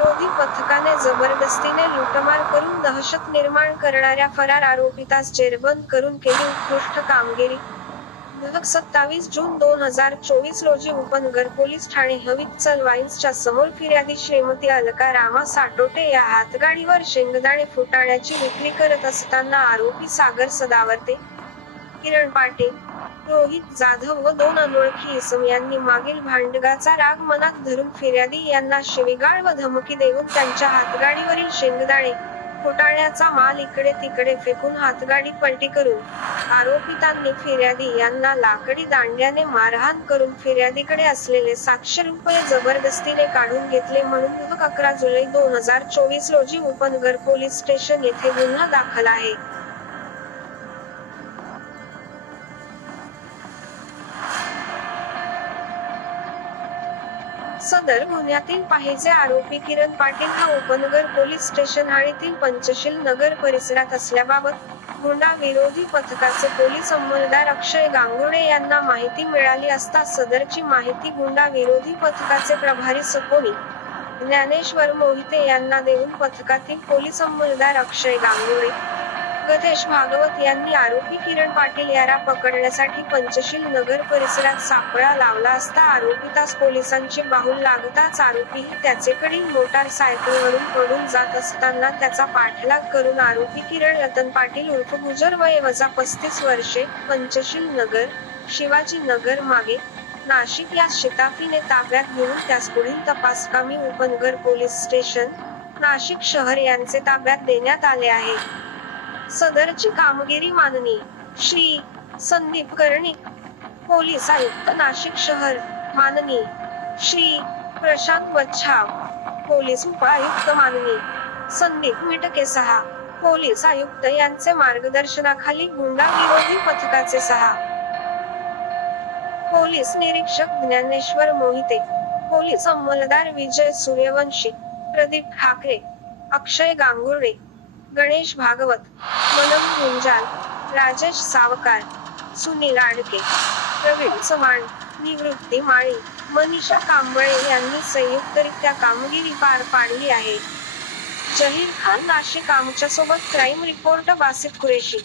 विरोधी पथकाने जबरदस्तीने लुटमार करून दहशत निर्माण करणाऱ्या फरार आरोपितास जेरबंद करून केली उत्कृष्ट कामगिरी. दिनांक सत्तावीस जून दोन हजार चोवीस रोजी उपनगर पोलीस ठाणे हवीचल चलवाईन्सच्या समोर फिर्यादी श्रीमती अलका रामा साटोटे या हातगाडीवर शेंगदाणे फुटाण्याची विक्री करत असताना आरोपी सागर सदावर्ते किरण पाटील रोहित जाधव व दोन अनोळखी इसम यांनी मागील भांडगाचा राग मनात धरून फिर्यादी यांना शिवीगाळ व धमकी देऊन त्यांच्या हातगाडीवरील शेंगदाणे फुटाण्याचा माल इकडे तिकडे फेकून हातगाडी पलटी करून आरोपितांनी फिर्यादी यांना लाकडी दांड्याने मारहाण करून फिर्यादीकडे असलेले सातशे रुपये जबरदस्तीने काढून घेतले म्हणून अकरा जुलै दोन हजार चोवीस रोजी उपनगर पोलीस स्टेशन येथे गुन्हा दाखल आहे. सदर गुन्ह्यातील पाहिजे आरोपी किरण पाटील हा उपनगर पोलीस स्टेशन हाळीतील पंचशील नगर परिसरात असल्याबाबत गुंडा विरोधी पथकाचे पोलीस अंमलदार अक्षय गांगुडे यांना माहिती मिळाली असता सदरची माहिती गुंडा विरोधी पथकाचे प्रभारी सपोनी ज्ञानेश्वर मोहिते यांना देऊन पथकातील पोलीस अंमलदार अक्षय गांगुडे गतेश भागवत यांनी आरोपी किरण पाटील याला पकडण्यासाठी पंचशील नगर परिसरात सापळा लावला असता आरोपितास पोलिसांचे बाहुल लागताच आरोपीही त्याचेकडील मोटारसायकलवरून पडून जात असताना त्याचा पाठलाग करून आरोपी किरण रतन पाटील उर्फ गुजर वय वजा पस्तीस वर्षे पंचशील नगर शिवाजी नगर मागे नाशिक या शिताफीने ताब्यात घेऊन त्यास पुढील तपासकामी उपनगर पोलीस स्टेशन नाशिक शहर यांचे ताब्यात देण्यात आले आहे. सदरची कामगिरी माननी. श्री संदीप कर्णिक पोलीस आयुक्त नाशिक शहर माननी. श्री प्रशांत बच्छाव पोलीस उपआयुक्त माननी. संदीप मिटके सहा पोलीस आयुक्त यांचे मार्गदर्शनाखाली गुंडा विरोधी पथकाचे सहा. पोलीस निरीक्षक ज्ञानेश्वर मोहिते पोलीस अंमलदार विजय सूर्यवंशी प्रदीप ठाकरे अक्षय गांगुर्डे गणेश भागवत मनम गुंजाल राजेश सावकार सुनील आडके प्रवीण चव्हाण निवृत्ती माळी मनीषा कांबळे यांनी संयुक्तरित्या कामगिरी पार पाडली आहे. जहीर खान नाशिक आमच्यासोबत क्राईम रिपोर्ट बासित कुरेशी.